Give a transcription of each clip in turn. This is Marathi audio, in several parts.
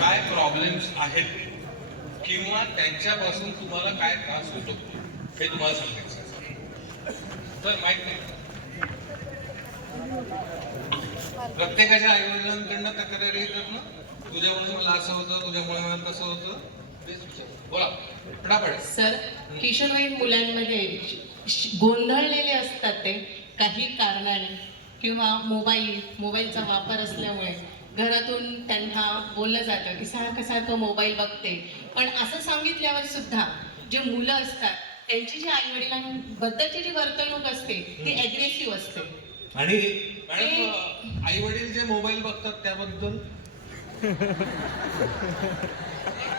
काय प्रॉब्लेम्स आहेत किंवा त्यांच्यापासून तुम्हाला काय त्रास होतो हे तुम्हाला सांगायचं. तर माहित नाही प्रत्येकाच्या आईवडिलांकडनं तक्रारी येतात ना, तुझ्यामुळे मला असं होतं, तुझ्यामुळे मला तसं होतं. बोला पटापट. सर, किशोरवयीन मुलांमध्ये गोंधळलेले असतात ते काही कारणाने किंवा मोबाईलचा वापर असल्यामुळे घरातून त्यांना बोललं जातं की सारखं सारखं मोबाईल बघते. पण असं सांगितल्यावर सुद्धा जे मुलं असतात त्यांची जी आई वडिलांबद्दलची जी वर्तणूक असते ती ॲग्रेसिव्ह असते. आणि मॅडम आई वडील जे मोबाईल बघतात त्याबद्दल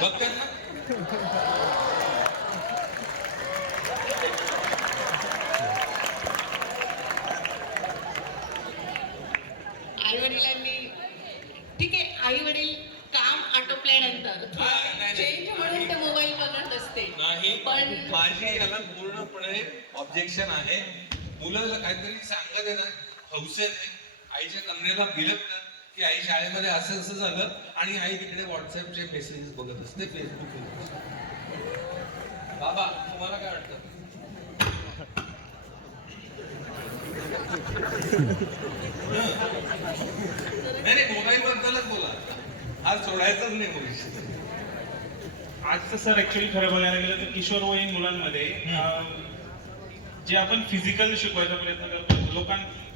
बघतात ना. आई वडिलांनी ठीक आहे, आई वडील काम आटोपल्यानंतर चेंज म्हणून ते मोबाईल बघत असते नाही, पण माझी याला पूर्णपणे ऑब्जेक्शन आहे. मुलं काहीतरी सांगत आहे ना हौसेने, आईच्या कन्याला बिलगतात की आई शाळेमध्ये असं असं झालं आणि आई तिकडे व्हॉट्सअपचे मेसेजेस बघत असते, फेसबुक. बाबा तुम्हाला काय वाटतं? नाही, मोबाईल बद्दलच बोला, आज सोडायचंच नाही भविष्य. आजचं सर ऍक्च्युअली खरं बघायला गेलं तर किशोरवयीन मुलांमध्ये जे आपण फिजिकल शिकवायचा प्रयत्न करतो,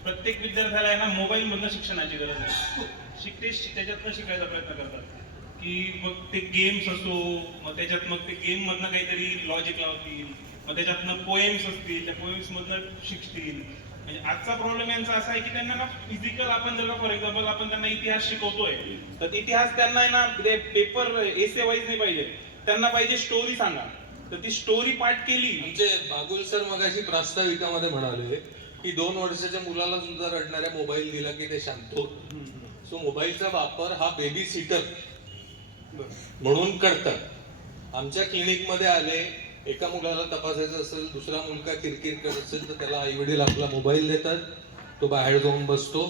प्रत्येक विद्यार्थ्याला आहे ना मोबाईल मधनं शिक्षणाची गरज आहे. त्याच्यातनं शिकायचा प्रयत्न करतात की मग ते गेम्स असो, मग त्याच्यात मग ते गेम मधनं काहीतरी लॉजिक लावतील, मग त्याच्यातनं पोएम्स असतील, त्या पोएम्स मधनं शिकतील. म्हणजे आजचा प्रॉब्लेम यांचा असा आहे की त्यांना ना फिजिकल, आपण जर का फॉर एक्झाम्पल आपण त्यांना इतिहास शिकवतोय तर इतिहास त्यांना आहे ना पेपर एसे वाईज नाही पाहिजे, त्यांना पाहिजे स्टोरी सांगा. तर ती स्टोरी पाठ केली. म्हणजे बागुल सर मगाशी प्रास्ताविकामध्ये म्हणाले की 2 वर्षाच्या मुलाला सुद्धा रडणाऱ्या मोबाईल दिला की ते शांत होत. सो मोबाईलचा वापर हा बेबी सीटर म्हणून करतात. आमच्या क्लिनिकमध्ये आले, एका मुलाला तपासायचं असेल, दुसरा मुलगा किरकिर करत असेल तर त्याला आई वडील आपला मोबाईल देतात, तो बाहेर जाऊन बसतो.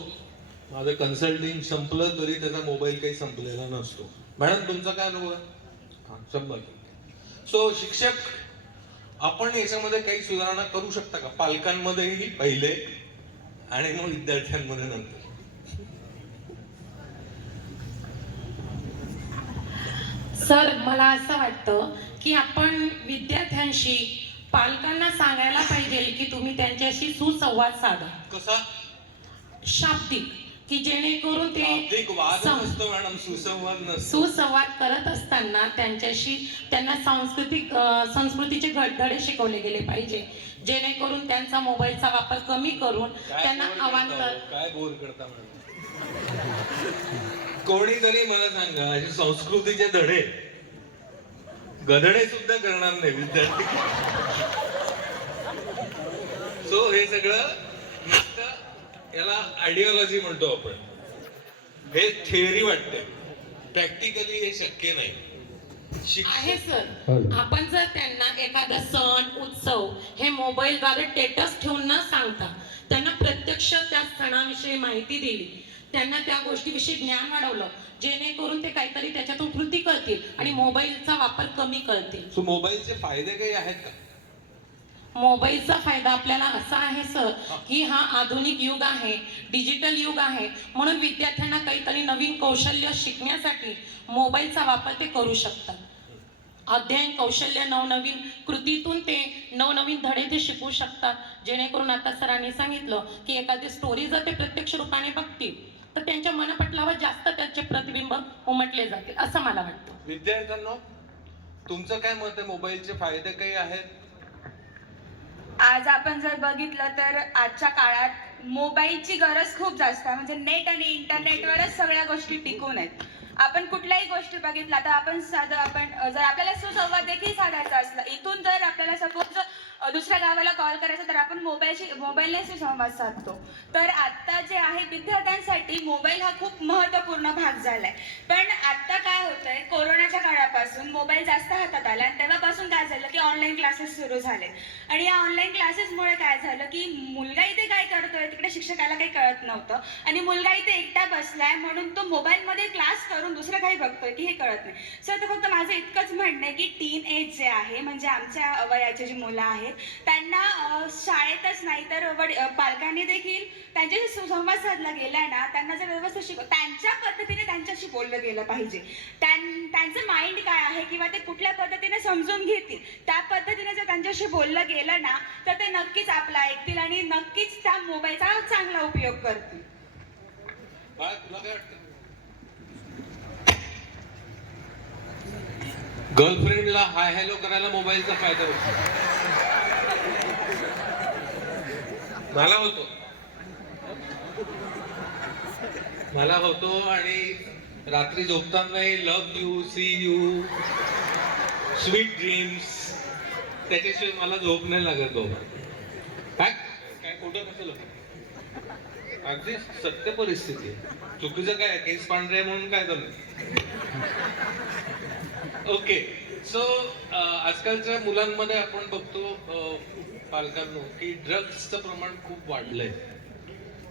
माझं कन्सल्टिंग संपलं तरी त्याचा मोबाईल काही संपलेला नसतो. मॅडम तुमचा काय अनुभव आहे? 100%. सो शिक्षक, आपण याच्यामध्ये काही सुधारणा करू शकता का? पालकांमध्येही पहिले आणि मग विद्यार्थ्यांमध्ये नंतर. सर, मला असं वाटतं की आपण विद्यार्थ्यांशी, पालकांना सांगायला पाहिजे की तुम्ही त्यांच्याशी सुसंवाद साधा. कसा? शाब्दिक, की जेणेकरून ते मॅडम सुसंवाद नसतो. सुसंवाद करत असताना त्यांना संस्कृतीचे धडे शिकवले गेले पाहिजे, जेणेकरून त्यांचा मोबाईलचा वापर कमी करून त्यांना अवांतर. काय बोर करता मॅडम? कोणीतरी मला सांगा, असे संस्कृतीचे धडे गधडे सुद्धा करणार नाही विद्यार्थी. सो हे सगळं नुसतं, याला आयडिओलॉजी म्हणतो आपण, हे थिअरी वाटते, प्रॅक्टिकली हे शक्य नाही. आहे सर, आपण जर त्यांना एखादा सण उत्सव हे मोबाईलद्वारे स्टेटस ठेवून न सांगता त्यांना प्रत्यक्ष त्या सणाविषयी माहिती दिली, त्यांना त्या गोष्टीविषयी ज्ञान वाढवलं, जेणेकरून ते काहीतरी त्याच्यातून कृती करतील आणि मोबाईलचा वापर कमी करतील. सो मोबाईलचे फायदे काही आहेत का? मोबाईलचा फायदा आपल्याला असा आहे सर की हा आधुनिक युग आहे, डिजिटल युग आहे, म्हणून विद्यार्थ्यांना काहीतरी नवीन कौशल्य शिकण्यासाठी मोबाईलचा वापर ते करू शकतात. अध्ययन कौशल्य, नवनवीन कृतीतून ते नवनवीन धडे ते शिकू शकतात, जेणेकरून आता सरांनी सांगितलं की एखादी स्टोरी जर ते प्रत्यक्ष रूपाने बघतील तर त्यांच्या मनपटलावर जास्त त्याचे प्रतिबिंब उमटले जातील, असं मला वाटतं. विद्यार्थ्यांना तुमचं काय मत आहे? मोबाईलचे फायदे काही आहेत? आज आपण जर बघितलं तर आजच्या काळात मोबाईलची गरज खूप जास्त आहे. म्हणजे नेट आणि इंटरनेटवरच सगळ्या गोष्टी टिकून आहेत. आपण कुठल्याही गोष्टी बघितल्या तर आपण जर आपल्याला सुसंवाद देखील साधायचा असला, इथून जर आपल्याला सपोज दुसऱ्या गावाला कॉल करायचा तर आपण मोबाईलने सुसंवाद साधतो. तर आता जे आहे विद्यार्थ्यांसाठी मोबाईल हा खूप महत्त्वपूर्ण भाग झालाय. पण आता काय होतंय, कोरोनाच्या काळापासून मोबाईल जास्त हातात आला आणि तेव्हापासून पासून काय झालं की ऑनलाईन क्लासेस सुरू झाले आणि या ऑनलाईन क्लासेसमुळे काय झालं की मुलगा इथे काय करतोय तिकडे शिक्षकाला काही कळत नव्हतं आणि मुलगा इथे एकटा बसलाय म्हणून तो मोबाईलमध्ये क्लास करून दुसरं काही बघतोय की हे कळत नाही. सर तर फक्त माझं इतकंच म्हणणं आहे की टीन एज जे आहे म्हणजे आमच्या वयाची जी मुलं आहेत त्यांना शाळेतच नाही तर पालकांनी देखील त्यांच्याशी सुसंवाद साधला गेला ना, त्यांना जर व्यवस्थित त्यांच्या पद्धतीने त्यांच्याशी बोललं गेलं पाहिजे. त्यांचं माइंड काय आहे किंवा ते कुठल्या पद्धतीने समजून घेतील त्या पद्धतीने जर त्यांच्याशी बोललं गेलं ना तर ते नक्कीच आपलं ऐकतील आणि नक्कीच त्या मोबाईलचा चांगला उपयोग करतील. बाळा, तुला काय वाटतं? गर्लफ्रेंडला हाय हॅलो करायला मोबाईलचा फायदा होतो. मला होतो आणि रात्री झोपताना love you, see you, sweet dreams, त्याच्याशिवाय मला झोप नाही लागत बाबा. काय काय खोटं कसं? अगदी सत्य परिस्थिती आहे. चुकीचं काय? केस पांढरे म्हणून काय झालं? ओके, सो आजकालच्या मुलांमध्ये आपण बघतो पालकांनो की ड्रग्सचं प्रमाण खूप वाढलंय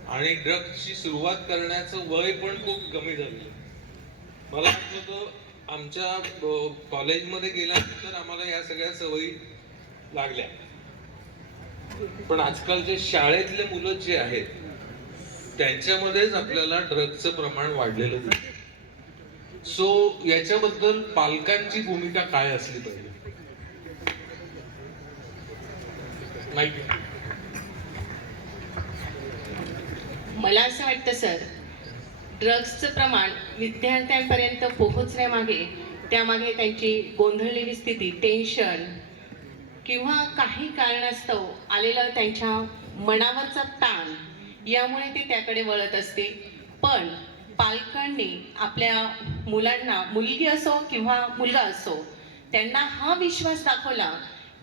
आणि ड्रग्सची सुरुवात करण्याचं वय पण खूप कमी झालेलं. मला आठवतं आमच्या कॉलेजमध्ये गेल्यानंतर आम्हाला या सगळ्या सवयी लागल्या, पण आजकालचे शाळेतले मुलं जे आहेत त्यांच्यामध्येच आपल्याला ड्रग्सचं प्रमाण वाढलेलं दिसतं. सो याच्याबद्दल पालकांची भूमिका काय असली पाहिजे? माहिती? मला असं वाटतं सर, ड्रग्सचं प्रमाण विद्यार्थ्यांपर्यंत पोहोचण्यामागे त्यामागे त्यांची गोंधळलेली स्थिती, टेन्शन किंवा काही कारणास्तव आलेलं त्यांच्या मनावरचा ताण यामुळे ते त्याकडे वळत असते. पण पालकांनी आपल्या मुलांना, मुलगी असो किंवा मुलगा असो, त्यांना हा विश्वास दाखवला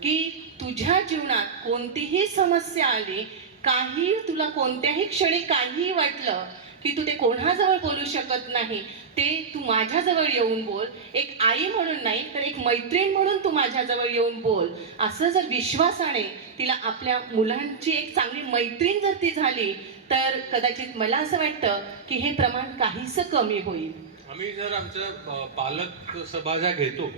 की तुझ्या जीवनात कोणतीही समस्या आली, काही तुला कोणत्याही क्षणी काहीही वाटलं की तू ते कोणाजवळ बोलू शकत नाही, ते तू माझ्याजवळ येऊन बोल. एक आई म्हणून नाही तर एक मैत्रीण म्हणून तू माझ्याजवळ येऊन बोल. असं जर विश्वासाने तिला आपल्या मुलांची एक चांगली मैत्रीण जर ती झाली तर कदाचित मला असं वाटतं की हे प्रमाण काहीसं कमी होईल. आम्ही जर आमच्या पालक सभा ज्या घेतो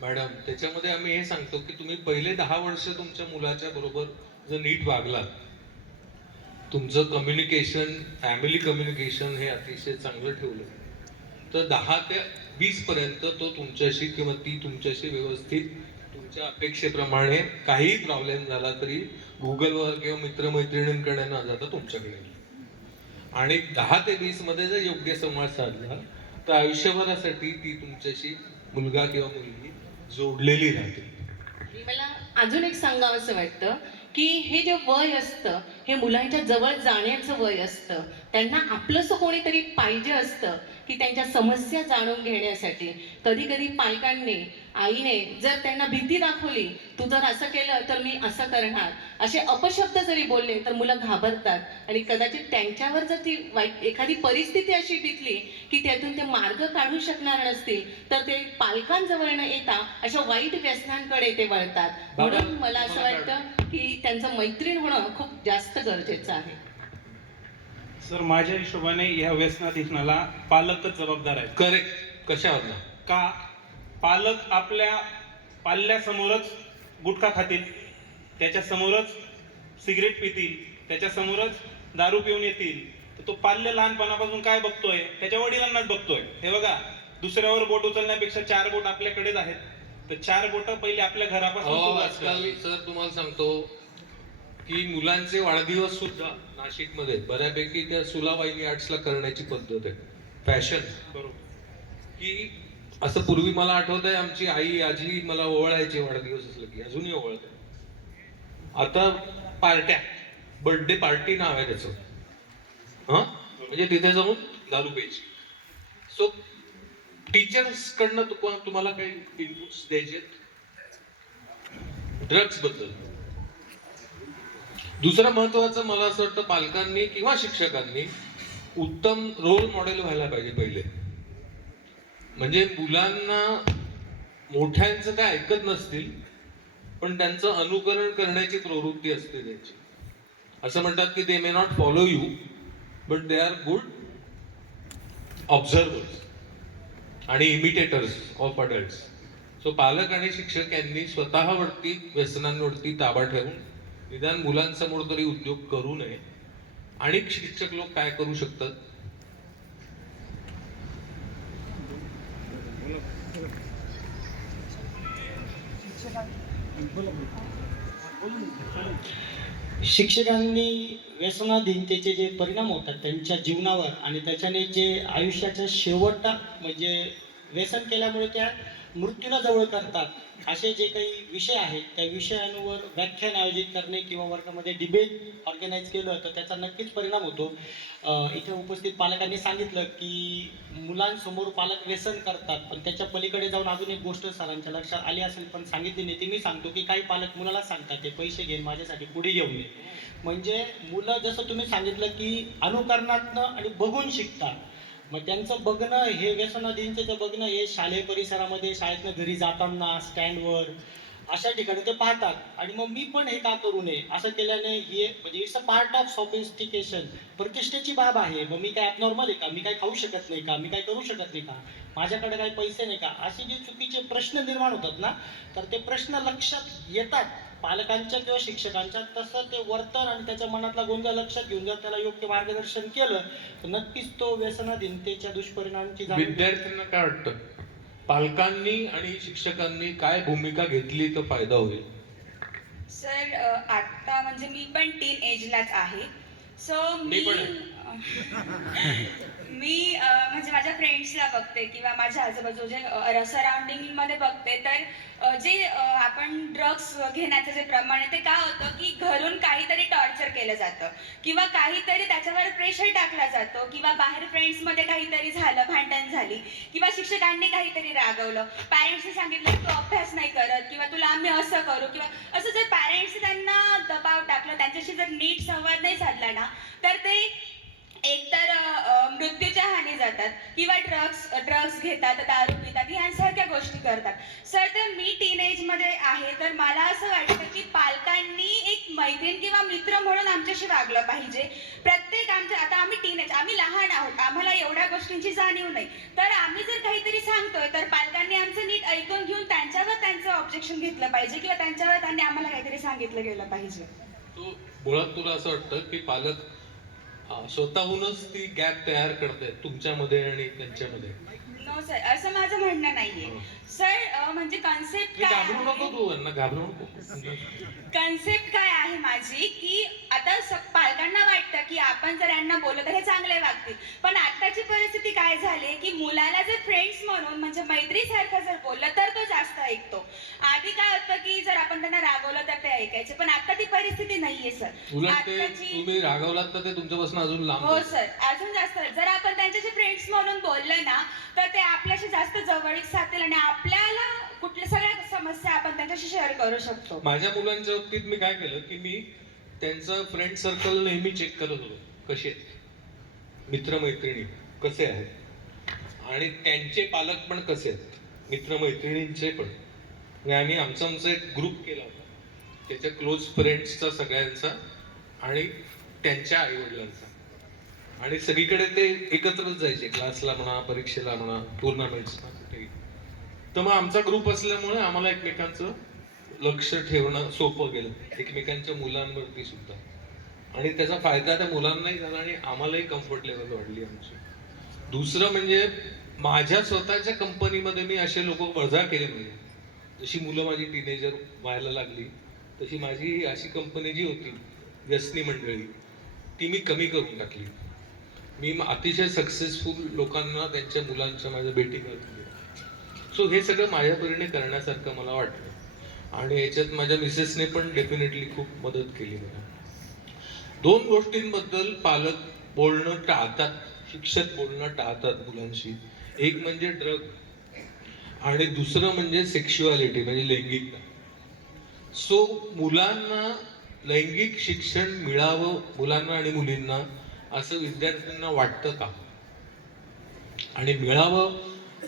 मॅडम, त्याच्यामध्ये आम्ही हे सांगतो की तुम्ही पहिले 10 वर्ष तुमच्या मुलाच्या बरोबर जर नीट वागलात, तुमचं कम्युनिकेशन, फॅमिली कम्युनिकेशन हे अतिशय चांगलं ठेवलं, तर 10 ते 20 पर्यंत तो तुमच्याशी किंवा ती तुमच्याशी व्यवस्थित तुमच्या अपेक्षेप्रमाणे काही प्रॉब्लेम झाला तरी गुगलवर किंवा मित्रमैत्रिणींकडे न जाता तुमच्याकडे, आणि 10 ते 20 मध्ये जर योग्य संवाद साधला तर आयुष्यभरासाठी ती तुमच्याशी, मुलगा किंवा मुलगी, जोडलेली राहते. आणि मला अजून एक सांगावंसं वाटतं की हे जे वय असतं हे मुलांच्या जवळ जाण्याचं वय असतं. त्यांना आपलंसं कोणीतरी पाहिजे असतं की त्यांच्या समस्या जाणून घेण्यासाठी. कधी कधी पालकांनी, आईने जर त्यांना भीती दाखवली, तू जर असं केलं तर मी असं करणार, असे अपशब्द जरी बोलले तर मुलं घाबरतात आणि कदाचित त्यांच्यावर जर ती वाईट एखादी परिस्थिती अशी बितली की त्यातून ते मार्ग काढू शकणार नसतील तर ते पालकांजवळ न येता अशा वाईट व्यसनांकडे ते वळतात. म्हणून मला असं वाटतं की त्यांचं मैत्रीण होणं खूप जास्त गरजेचं आहे. सर, माझ्या हिशोबाने ह्या व्यसनाधीनाला पालकच जबाबदार आहेत. करेक्ट. कशावर? का? पालक आपल्या पाल्यासमोरच गुटखा खातील, त्याच्या समोरच सिगरेट पितील, त्याच्या समोरच दारू पिऊन येतील, तर तो पाल्य लहानपणापासून काय बघतोय? त्याच्या वडिलांनाच बघतोय. हे बघा, दुसऱ्यावर बोट उचलण्यापेक्षा 4 बोट आपल्याकडेच आहेत, तर 4 बोट पहिले आपल्या घरापासून सुरुवात आजकाल करावी. सर तुम्हाला सांगतो की मुलांचे वाढदिवस सुद्धा नाशिकमध्ये बऱ्यापैकी त्या सुलावाहिनी आर्ट्सला करण्याची पद्धत आहे, फॅशन. बरोबर. की असं पूर्वी मला आठवत आहे, आमची आई आजी मला ओवाळायची वाढदिवस असलं की, अजूनही ओवाळते. आता पार्ट्या, बर्थडे पार्टी नाव आहे त्याचं, हा, म्हणजे तिथे जाऊन दारू प्यायची. सो टीचर्स कडनं तुम्हाला काही इनपुट्स द्यायचे ड्रग्स बद्दल. दुसरं महत्वाचं मला असं वाटतं, पालकांनी किंवा शिक्षकांनी उत्तम रोल मॉडेल व्हायला पाहिजे पहिले. म्हणजे मुलांना मोठ्यांचं काय ऐकत नसतील, पण त्यांचं अनुकरण करण्याची प्रवृत्ती असते त्यांची. असं म्हणतात की they may not follow you but they are good observers आणि इमिटेटर्स ऑफ अडल्ट्स. सो पालक आणि शिक्षक यांनी स्वतःवरती व्यसनांवरती ताबा ठेवून निदान मुलांसमोर तरी उद्योग करू नये. आणि शिक्षक लोक काय करू शकतात? शिक्षकांनी व्यसनाधीनतेचे जे परिणाम होतात त्यांच्या जीवनावर आणि त्याच्याने जे आयुष्याच्या शेवटा म्हणजे व्यसन केल्यामुळे त्या मृत्यूला जवळ करतात असे जे काही विषय आहेत त्या विषयांवर व्याख्यान आयोजित करणे किंवा वर्गामध्ये डिबेट ऑर्गनाईज केलं तर त्याचा नक्कीच परिणाम होतो. इथे उपस्थित पालकांनी सांगितलं की मुलांसमोर पालक व्यसन करतात, पण त्याच्या पलीकडे जाऊन अजून एक गोष्ट सरांच्या लक्षात आली असेल पण सांगितली नाही ती मी सांगतो की काही पालक मुलाला सांगतात ते पैसे घेऊन माझ्यासाठी पुढे घेऊन ये. म्हणजे मुलं जसं तुम्ही सांगितलं की अनुकरणातनं आणि बघून शिकतात. मग त्यांचं बघणं हे व्यसनाधीनतेचं बघणं हे शालेय परिसरामध्ये शाळेतनं घरी जाताना स्टँडवर अशा ठिकाणी ते पाहतात आणि मग मी पण हे का करू नये असं केल्याने हे म्हणजे इट्स अ पार्ट ऑफ सॉफिस्टिकेशन, प्रतिष्ठेची बाब आहे. मग मी काय ॲबनॉर्मल आहे का, मी काय खाऊ शकत नाही का, मी काय करू शकत नाही का, माझ्याकडे काही पैसे नाही का, असे जे चुकीचे प्रश्न निर्माण होतात ना तर ते प्रश्न लक्षात येतात पालकांच्या किंवा शिक्षकांच्या. तसं ते वर्तन आणि त्याच्या मनातला गोंधळ लक्षात घेऊन जर त्याला योग्य मार्गदर्शन केलं तर नक्कीच तो व्यसनाधीनतेच्या दुष्परिणामांची जाणीव. विद्यार्थ्यांना काय वाटतं पालकांनी आणि शिक्षकांनी काय भूमिका घेतली तर फायदा होईल? सर आता म्हणजे मी पण टीन एजलाच आहे. सो मी पण मी म्हणजे माझ्या फ्रेंड्सला बघते किंवा माझ्या आजूबाजू जे सराउंडिंग मध्ये बघते तर जे आपण ड्रग्स घेण्याचं जे प्रमाण आहे ते काय होतं की घरून काहीतरी टॉर्चर केलं जातं किंवा काहीतरी त्याच्यावर प्रेशर टाकला जातो किंवा बाहेर फ्रेंड्समध्ये काहीतरी झालं, भांडण झाली किंवा शिक्षकांनी काहीतरी रागवलं, पॅरेंट्सने सांगितलं की तू अभ्यास नाही करत किंवा तुला आम्ही असं करू किंवा असं जर पॅरेंट्सने त्यांना दबाव टाकलं, त्यांच्याशी जर नीट संवाद नाही साधला ना तर ते एकतर मृत्यूच्या हानी जातात किंवा ड्रग्स घेतात, दारू पितात, यांसारख्या गोष्टी करतात. सर तर मी टीनेजमध्ये आहे तर मला असं वाटतं की पालकांनी एक मैत्रीण किंवा मित्र म्हणून आमच्याशी वागलं पाहिजे. प्रत्येक आता आम्ही टीनेज, आम्ही लहान आहोत, आम्हाला एवढ्या गोष्टींची जाणीव नाही, तर आम्ही जर काहीतरी सांगतोय तर पालकांनी आमचं नीट ऐकून घेऊन त्यांच्यावर त्यांचं ऑब्जेक्शन घेतलं पाहिजे किंवा त्यांच्यावर त्यांनी आम्हाला काहीतरी सांगितलं गेलं पाहिजे. तो मुळात तुला असं वाटतं की पालक स्वतःहूनच ती गॅप तयार करतायत तुमच्यामध्ये आणि त्यांच्यामध्ये? नो सर, असं माझं म्हणणं नाहीये. सर म्हणजे कन्सेप्ट काय घाबरू नको आहे? तू, यांना घाबरू नको. कन्सेप्ट काय आहे माझी की आता पालकांना वाटतं की आपण जर यांना बोललो तर हे चांगले वागतील, पण आताची परिस्थिती काय झाली की मुलाला जर फ्रेंड्स म्हणून म्हणजे मैत्रीसारखं जर बोललं तर तो जास्त ऐकतो. आधी काय होतं की जर आपण त्यांना रागवलं तर ते ऐकायचे, पण आता ती परिस्थिती नाहीये सर. उलट ते तुम्ही रागवलात तर ते तुमच्यापासून अजून लांब हो जातील. सर, अजून जास्त. जर आपण त्यांच्याशी फ्रेंड्स म्हणून बोललं ना तर ते आपल्याशी जास्त जवळीक साधतील आणि आपल्याला कुठल्या सगळ्या समस्या आपण त्यांच्याशी शेअर करू शकतो. माझ्या मुलांच्या बाबतीत मी काय केलं की मी त्यांचं फ्रेंड सर्कल नेहमी चेक करत होतो, कसे आहेत मित्रमैत्रिणी, कसे आहेत आणि त्यांचे पालक पण कसे आहेत, मित्रमैत्रिणींचे पण. म्हणजे आम्ही आमचा एक ग्रुप केला होता त्याच्या क्लोज फ्रेंड्सचा सगळ्यांचा आणि त्यांच्या आईवडिलांचा, आणि सगळीकडे ते एकत्रच जायचे, क्लासला म्हणा, परीक्षेला म्हणा, टुर्नामेंट्सला, कुठेही. तर मग आमचा ग्रुप असल्यामुळे आम्हाला एकमेकांचं लक्ष ठेवणं सोपं गेलं, एकमेकांच्या मुलांवरती सुद्धा, आणि त्याचा फायदा त्या मुलांनाही झाला आणि आम्हालाही कम्फर्ट लेवल वाढली आमची. दुसरं म्हणजे माझ्या स्वतःच्या कंपनीमध्ये मी असे लोक वजा केले, म्हणजे जशी मुलं माझी टीनेजर व्हायला लागली तशी माझी अशी कंपनी जी होती व्यसनी मंडळी ती मी कमी करून टाकली. मी अतिशय सक्सेसफुल लोकांना त्यांच्या मुलांच्या माझ्या भेटी करतो. सो हे सगळं माझ्या परीने करण्यासारखं मला वाटलं, आणि याच्यात माझ्या मिसेसने पण डेफिनेटली खूप मदत केली मला. दोन गोष्टींबद्दल पालक बोलणं टाळतात, शिक्षक बोलणं टाळतात मुलांशी. एक म्हणजे ड्रग आणि दुसरं म्हणजे सेक्शुअलिटी म्हणजे लैंगिकता. सो मुलांना लैंगिक शिक्षण मिळावं, मुलांना आणि मुलींना, असं विद्यार्थ्यांना वाटतं का? आणि मिळावं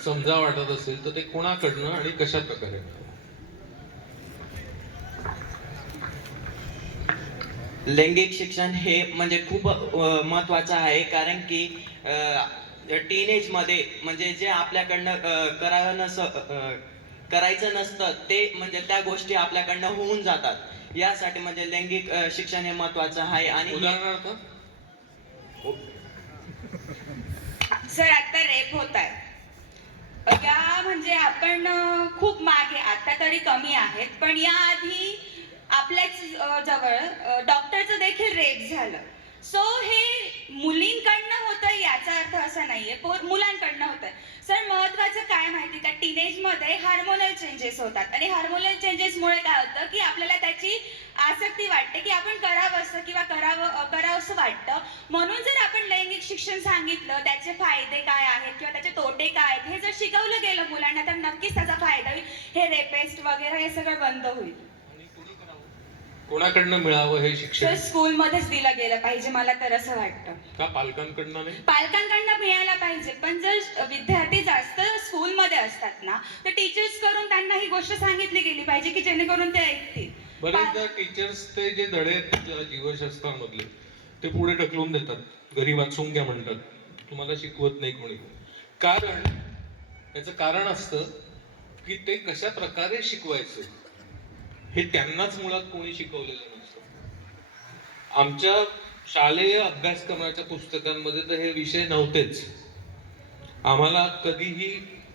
समजा वाटत असेल तर ते कोणाकडनं आणि कशा प्रकारे मिळावं? लैंगिक शिक्षण हे म्हणजे खूप महत्त्वाचं आहे, कारण की टीनेजमध्ये म्हणजे जे आपल्याकडनं करायचं नसतं ते म्हणजे त्या गोष्टी आपल्याकडनं होऊन जातात. यासाठी म्हणजे लैंगिक शिक्षण हे महत्त्वाचं आहे. आणि उदाहरणार्थ सर आता रेप होत आहे या म्हणजे आपण खूप मागे, आता तरी कमी आहेत, पण याआधी आपल्याच जवळ डॉक्टरचं देखील रेप झालं. सो हे मुलींकडनं होतं याचा अर्थ असा नाहीये, मुलांकडनं होतं. सर महत्वाचं काय माहिती का, टीनेजमध्ये हार्मोनल चेंजेस होतात आणि हार्मोनल चेंजेसमुळे काय होतं की आपल्याला त्याची आसक्ती वाटते की आपण करावं असं किंवा करावं असं वाटतं. म्हणून जर आपण लैंगिक शिक्षण सांगितलं, त्याचे फायदे काय आहेत किंवा त्याचे तोटे काय आहेत हे जर शिकवलं गेलं मुलांना, तर नक्कीच त्याचा फायदा होईल. हे रेपेस्ट वगैरे हे सगळं बंद होईल. कोणाकडनं मिळावं हे सर शिक्षण? स्कूलमध्येच दिलं गेलं पाहिजे, मला तर असं वाटतं. का पालकांकडनं नाही? पालकांकडनं मिळायला पाहिजे, पण जर विद्यार्थी जास्त स्कूलमध्ये असतात ना, तर टीचर्स करून त्यांना ही गोष्ट सांगितली गेली पाहिजे की जेणेकरून ते ऐकतील. बरेचदा टीचर्स ते जे धडे आहेत जीवशास्त्रामधले ते पुढे ढकलून देतात, घरी वाचून घ्या म्हणतात, तुम्हाला शिकवत नाही कोणी. याचं कारण असतं की ते कशा प्रकारे शिकवायचं हे त्यांनाच मुळात कोणी शिकवलेलं नसतं. आमच्या शालेय अभ्यासक्रमाच्या पुस्तकांमध्ये तर हे विषय नव्हतेच. आम्हाला कधीही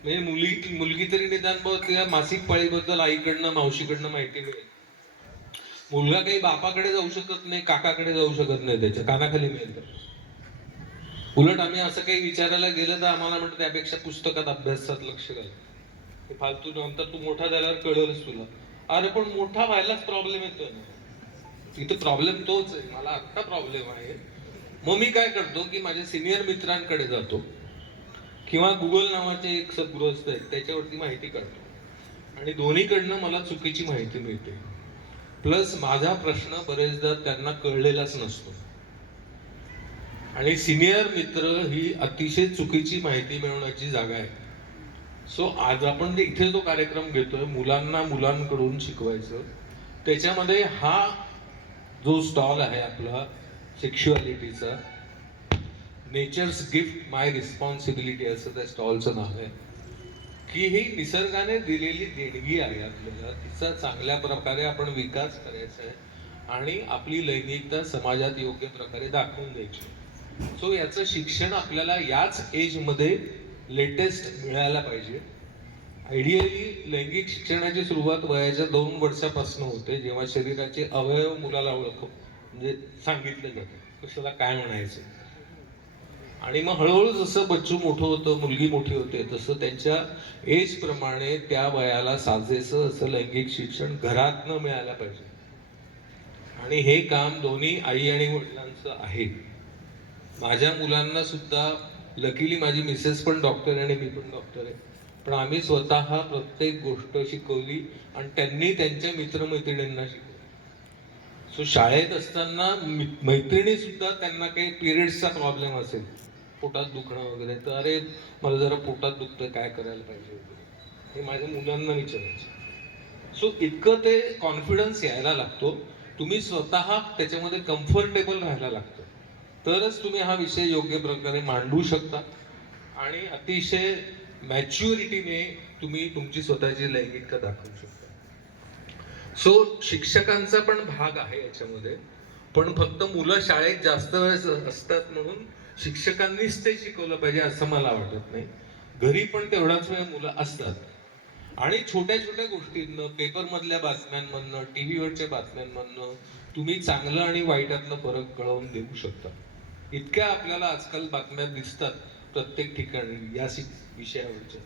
म्हणजे मुलगी तरी निदान त्या मासिक पाळीबद्दल आईकडनं मावशीकडनं माहिती मिळेल. मुलगा काही बापाकडे जाऊ शकत नाही, काकाकडे जाऊ शकत नाही, त्याच्या कानाखाली मिळतं. उलट आम्ही असं काही विचारायला गेलं तर आम्हाला म्हणतं त्यापेक्षा पुस्तकात अभ्यासात लक्ष घाल, हे फालतू नंतर तू मोठा झाल्यावर कळेलच तुला. अरे पण मोठा व्हायलाच प्रॉब्लेम येतोय ना, इथे प्रॉब्लेम तोच आहे, मला आत्ता प्रॉब्लेम आहे. मग मी काय करतो की माझ्या सिनियर मित्रांकडे जातो किंवा गुगल नावाचे एक सद्गृहस्थ आहेत त्याच्यावरती माहिती काढतो आणि दोन्हीकडनं मला चुकीची माहिती मिळते. प्लस माझा प्रश्न बरेचदा त्यांना कळलेलाच नसतो आणि सिनियर मित्र ही अतिशय चुकीची माहिती मिळवण्याची जागा आहे. सो आज आपण जे इथे जो कार्यक्रम घेतोय मुलांना मुलांकडून शिकवायचं, त्याच्यामध्ये हा जो स्टॉल आहे आपला सेक्शुअलिटीचा, नेचर्स गिफ्ट माय रिस्पॉन्सिबिलिटी असं त्या स्टॉलचं नाव आहे, की ही निसर्गाने दिलेली देणगी आहे आपल्याला, तिचा चांगल्या प्रकारे आपण विकास करायचा आहे आणि आपली लैंगिकता समाजात योग्य प्रकारे दाखवून द्यायची. सो याचं शिक्षण आपल्याला याच एजमध्ये लेटेस्ट मिळायला पाहिजे. आयडियली लैंगिक शिक्षणाची सुरुवात वयाच्या 2 वर्षापासून होते, जेव्हा शरीराचे अवयव मुलाला म्हणजे सांगितलं जातं कशाला काय म्हणायचं. आणि मग हळूहळू जसं बच्चू मोठं होतं, मुलगी मोठी होते, तसं त्यांच्या एज प्रमाणे त्या वयाला साजेसं असं लैंगिक शिक्षण घरातनं मिळायला पाहिजे. आणि हे काम दोन्ही आई आणि वडिलांचं आहे. माझ्या मुलांना सुद्धा लकीली माझी मिसेस पण डॉक्टर आहे आणि मी पण डॉक्टर आहे, पण आम्ही स्वतः प्रत्येक गोष्ट शिकवली आणि त्यांनी त्यांच्या मित्रमैत्रिणींना शिकवली. सो शाळेत असताना मैत्रिणी सुद्धा त्यांना काही पिरियड्सचा प्रॉब्लेम असेल, पोटात दुखणं वगैरे, तर अरे मला जरा पोटात दुखतं, काय करायला पाहिजे वगैरे, हे माझ्या मुलांना विचारायचं. सो इतकं ते कॉन्फिडन्स यायला लागतो, तुम्ही स्वतः त्याच्यामध्ये कम्फर्टेबल राहायला लागतं, तरच तुम्ही हा विषय योग्य प्रकारे मांडू शकता आणि अतिशय मॅच्युरिटीने तुम्ही तुमची स्वतःची लैंगिकता दाखवू शकता. सो शिक्षकांचा पण भाग आहे याच्यामध्ये, पण फक्त मुलं शाळेत जास्त वेळ असतात म्हणून शिक्षकांनीच ते शिकवलं पाहिजे असं मला वाटत नाही. घरी पण तेवढाच वेळ मुलं असतात आणि छोट्या छोट्या गोष्टींना, पेपरमधल्या बातम्यांमधनं, टीव्हीवरच्या बातम्यांमधनं तुम्ही चांगलं आणि वाईटातलं फरक कळवून देऊ शकता. इतक्या आपल्याला आजकाल बातम्या दिसतात प्रत्येक ठिकाणी या विषयावरच्या,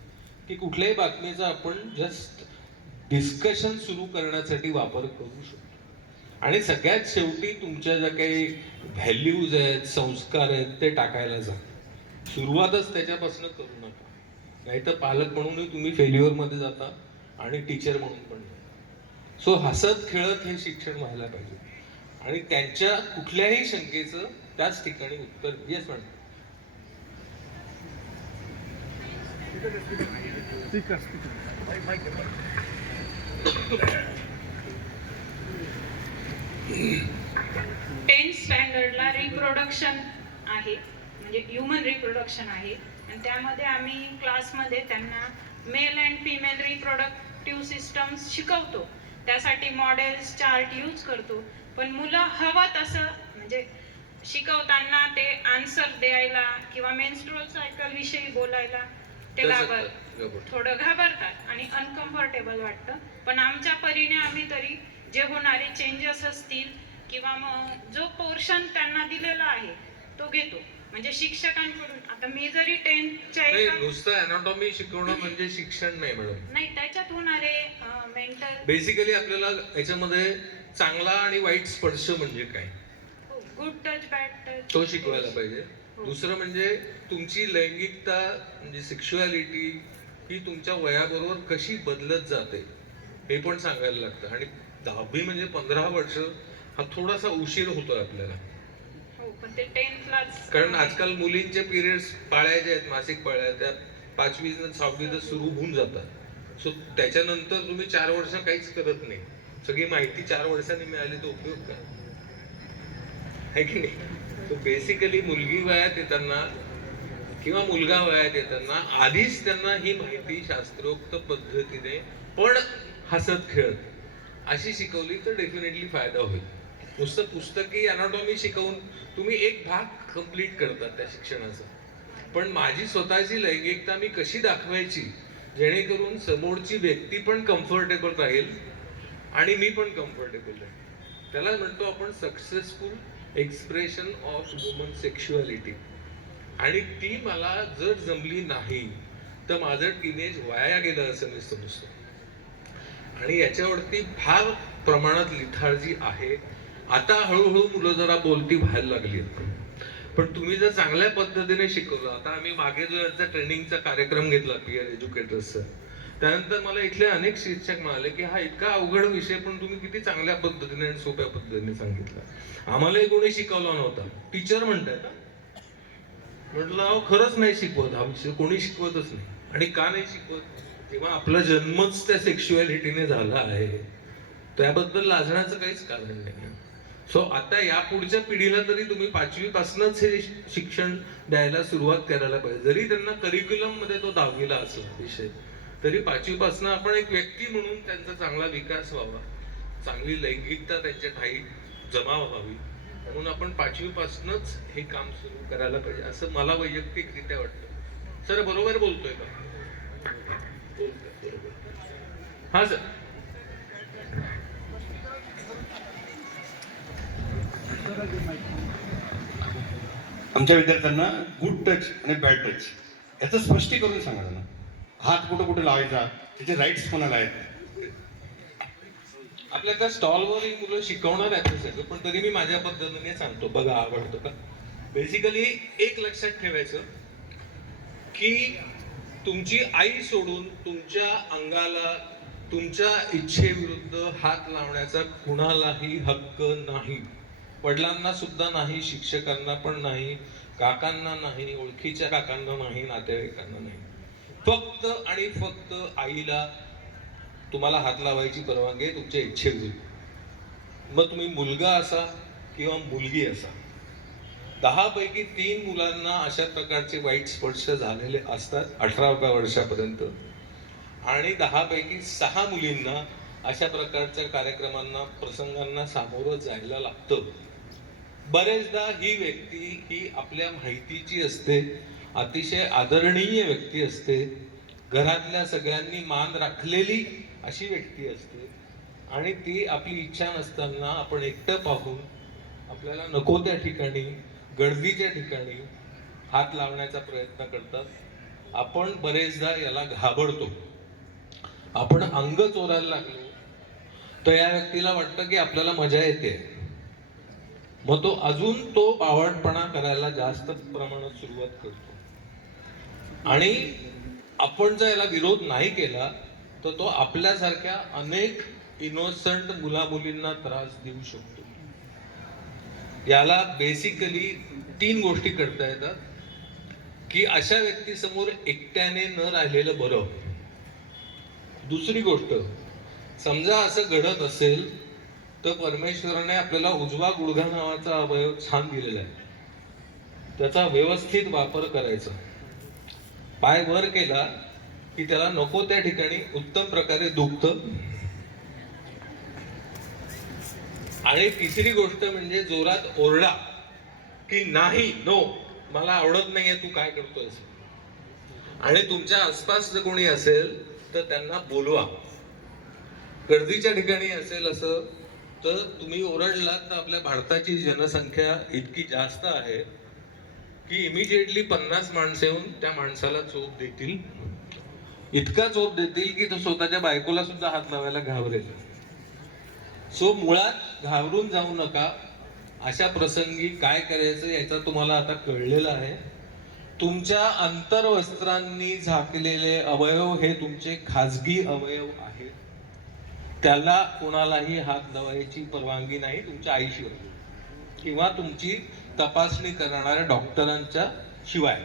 की कुठल्याही बातमीचा आपण जस्ट डिस्कशन सुरू करण्यासाठी वापर करू शकतो. आणि सगळ्यात शेवटी तुमच्या ज्या काही व्हॅल्यूज आहेत, संस्कार आहेत, ते टाकायला जा. सुरुवातच त्याच्यापासून करू नका, नाही तर पालक म्हणूनही तुम्ही फेल्युअरमध्ये जाता आणि टीचर म्हणून पण. सो हसत खेळत हे शिक्षण व्हायला पाहिजे आणि त्यांच्या कुठल्याही शंकेचं त्याच ठिकाणी उत्तर येस म्हणतात. टेन्थ स्टँडर्डला रिप्रोडक्शन आहे, म्हणजे ह्युमन रिप्रोडक्शन आहे, आणि त्यामध्ये आम्ही क्लासमध्ये त्यांना male and female reproductive systems शिकवतो. त्यासाठी मॉडेल्स चार्ट यूज करतो. पण मुलं हवं तसं म्हणजे शिकवताना ते आन्सर द्यायला किंवा मेन्स्ट्रुअल सायकल विषयी बोलायला ते थोडं घाबरतात आणि अनकम्फर्टेबल वाटतं. पण आमच्या परीने आम्ही तरी जे होणारे चेंजेस असतील किंवा मग जो पोर्शन त्यांना दिलेला आहे तो घेतो. म्हणजे शिक्षकांकडून आता मी जरी 10th नुसतं अॅनाटॉमी शिकवणं म्हणजे शिक्षण नाही मॅडम. नाही, त्याच्यात होणारे मेंटल बेसिकली आपल्याला याच्यामध्ये चांगला आणि वाईट स्पर्श म्हणजे काय गुड टच बॅड टच तो शिकवायला पाहिजे. दुसरं म्हणजे तुमची लैंगिकता म्हणजे सेक्शुअलिटी ही तुमच्या वयाबरोबर कशी बदलत जाते हे पण सांगायला लागतं. आणि 10वी म्हणजे 15 वर्ष हा थोडासा उशीर होतोय आपल्याला. पण ते 10thलाच कारण आजकाल मुलींचे पिरियड्स पाळ्याचे आहेत, मासिक पाळ्या त्या 5वी 6वी सुरू होऊन जातात. सो त्याच्यानंतर तुम्ही 4 वर्ष काहीच करत नाही. सगळी माहिती 4 वर्षांनी मिळाली तर उपयोग काय आहे की नाही. तो बेसिकली मुलगी वयात येताना किंवा मुलगा वयात येताना आधीच त्यांना ही माहिती शास्त्रोक्त पद्धतीने पण हसत खेळत अशी शिकवली तर डेफिनेटली फायदा होईल. नुसतं पुस्तकी अॅनाटॉमी शिकवून तुम्ही एक भाग कंप्लीट करतात त्या शिक्षणाचा. पण माझी स्वतःची लैंगिकता मी कशी दाखवायची जेणेकरून समोरची व्यक्ती पण कम्फर्टेबल राहील आणि मी पण कम्फर्टेबल राहील, त्याला म्हणतो आपण successful expression of human sexuality. आणि ती मला जर जमली नाही तर माझं टीनेज वाया गेलं असं मी समजतो. आणि याच्यावरती फार प्रमाणात लिथार्जी आहे. आता हळूहळू मुलं जरा बोलती व्हायला लागली. पण तुम्ही जर चांगल्या पद्धतीने शिकवलं, आता आम्ही मागे जो याचा ट्रेनिंगचा कार्यक्रम घेतला पीयर एज्युकेटर्सचा, त्यानंतर मला इथले अनेक शिक्षक म्हणाले की हा इतका अवघड विषय पण तुम्ही किती चांगल्या पद्धतीने आणि सोप्या पद्धतीने सांगितला. आम्हालाही कोणी शिकवला नव्हता. टीचर म्हणताय ना, म्हटलं खरंच नाही शिकवत हा विषय, कोणी शिकवतच नाही. आणि का नाही शिकवत? जेव्हा आपला जन्मच त्या सेक्शुअलिटीने झाला आहे त्याबद्दल लाजण्याचं काहीच कारण नाही. सो आता या पुढच्या पिढीला तरी तुम्ही 5वी पासूनच हे शिक्षण द्यायला सुरुवात करायला पाहिजे. जरी त्यांना करिक्युलम मध्ये तो 10वीला असला विषय, तरी 5वी पासून आपण एक व्यक्ती म्हणून त्यांचा चांगला विकास व्हावा, चांगली लैंगिकता त्यांच्या ठाई जमा व्हावी म्हणून आपण 5वी पासूनच हे काम सुरू करायला पाहिजे असं मला वैयक्तिकरित्या वाटतं. सर बरोबर बोलतोय का? हा सर. आमच्या विद्यार्थ्यांना गुड टच आणि बॅड टच याचं स्पष्टीकरण सांगा ना. हात कुठं कुठे लावायचा, त्याचे राईट्स कोणाला आहेत? आपल्या त्या स्टॉलवर ही मुलं शिकवणार आहेत सगळं, पण तरी मी माझ्या पद्धतीने सांगतो. बघा आवडतं का? बेसिकली एक लक्षात ठेवायचं की तुमची आई सोडून तुमच्या अंगाला तुमच्या इच्छेविरुद्ध हात लावण्याचा कुणालाही हक्क नाही. वडिलांना सुद्धा नाही, शिक्षकांना पण नाही, काकांना नाही, ओळखीच्या काकांना नाही, नातेवाईकांना नाही. फक्त आणि फक्त आईला तुम्हाला हात लावायची परवानगी आहे तुमच्या इच्छेविरुद्ध. मग तुम्ही मुलगा असा किंवा मुलगी असा. 10 पैकी 3 मुलांना अशा प्रकारचे वाईट स्पर्श झालेले असतात 18व्या वर्षापर्यंत, आणि 10 पैकी 6 मुलींना अशा प्रकारच्या कार्यक्रमांना प्रसंगांना सामोरं जायला लागतं. बरेचदा ही व्यक्ती ही आपल्या माहितीची असते, अतिशय आदरणीय व्यक्ती असते, घरातल्या सगळ्यांनी मान राखलेली अशी व्यक्ती असते, आणि ती आपली इच्छा नसताना आपण एकटं पाहून आपल्याला नको त्या ठिकाणी गर्दीच्या ठिकाणी हात लावण्याचा प्रयत्न करतात. आपण बरेचदा याला घाबरतो. आपण अंग चोरायला लागलो तर या व्यक्तीला वाटतं की आपल्याला मजा येते, मग तो अजून तो बावळटपणा करायला जास्त प्रमाणात सुरुवात करतो. आणि आपण जर याला विरोध नाही केला तर तो आपल्यासारख्या अनेक इनोसंट मुला-मुलींना त्रास देऊ शकतो. याला बेसिकली 3 गोष्टी करता येतात की अशा व्यक्तीसमोर एकट्याने न राहिलेलं बरं. दुसरी गोष्ट, समजा असं घडत असेल तर परमेश्वराने आपल्याला उजवा गुडघा नावाचा अवयव छान दिलेला आहे, त्याचा व्यवस्थित वापर करायचा. पाय वर केला की त्याला नको त्या ठिकाणी उत्तम प्रकारे दुखतं. आणि तिसरी गोष्ट म्हणजे जोरात ओरडा की नाही, नो, मला आवडत नाहीये तू काय करतोयस. आणि तुमच्या आसपास जर कोणी असेल तर त्यांना बोलवा. गर्दीच्या ठिकाणी असेल असं तर तुम्ही ओरडलात तर आपल्या भारताची जनसंख्या इतकी जास्त आहे की इमिजिएटली 50 माणसं येऊन त्या माणसाला चोप देतील. इतका चोप देतील की तो स्वतःच्या बायकोला सुद्धा हात लावायला घाबरेल. सो मुळात घाबरून जाऊ नका. अशा प्रसंगी काय करायचं याचा तुम्हाला आता कळलेलं आहे. तुमच्या अंतर्वस्त्रांनी झाकलेले अवयव हे तुमचे खाजगी अवयव आहेत. त्याला कोणालाही हात लावायची परवानगी नाही, तुमच्या आईशिवाय किंवा तुमची तपासणी करणाऱ्या डॉक्टरांच्या शिवाय.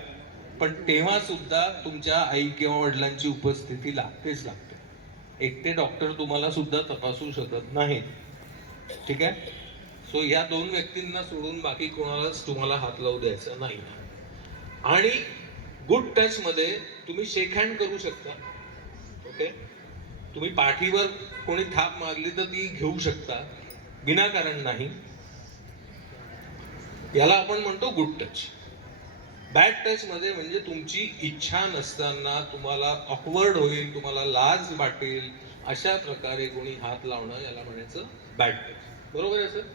पण तेव्हा सुद्धा तुमच्या आई किंवा वडिलांची उपस्थिती लागतेच लागते. एकटे डॉक्टर तुम्हाला सुद्धा तपासू शकत नाही. ठीक आहे. सो या 2 व्यक्तींना सोडून बाकी कोणालाच तुम्हाला हात लावू द्यायचा नाही. आणि गुड टच मध्ये तुम्ही शेक हँड करू शकता. ओके, तुम्ही पाठीवर कोणी थाप मारली तर ती घेऊ शकता, विनाकारण नाही. याला आपण म्हणतो गुड टच. बॅड टच मध्ये म्हणजे तुमची इच्छा नसताना तुम्हाला ऑकवर्ड होईल, तुम्हाला लाज वाटेल, अशा प्रकारे कोणी हात लावणं, याला म्हणायचं बॅड टच. बरोबर आहे सर?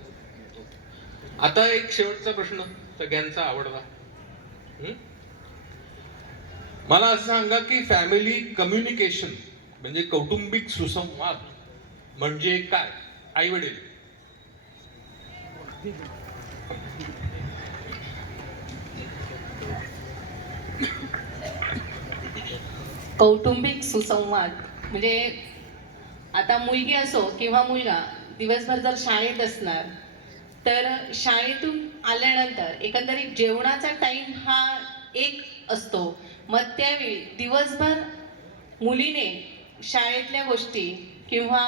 आता एक शेवटचा प्रश्न, सगळ्यांचा आवडता. मला असं सांगा की फॅमिली कम्युनिकेशन म्हणजे कौटुंबिक सुसंवाद म्हणजे काय? आई वडील, कौटुंबिक सुसंवाद म्हणजे आता मुलगी असो किंवा मुलगा दिवसभर जर शाळेत असणार तर शाळेतून आल्यानंतर एकंदरीत जेवणाचा टाइम हा एक असतो. मग त्यावेळी दिवसभर मुलीने शाळेतल्या गोष्टी किंवा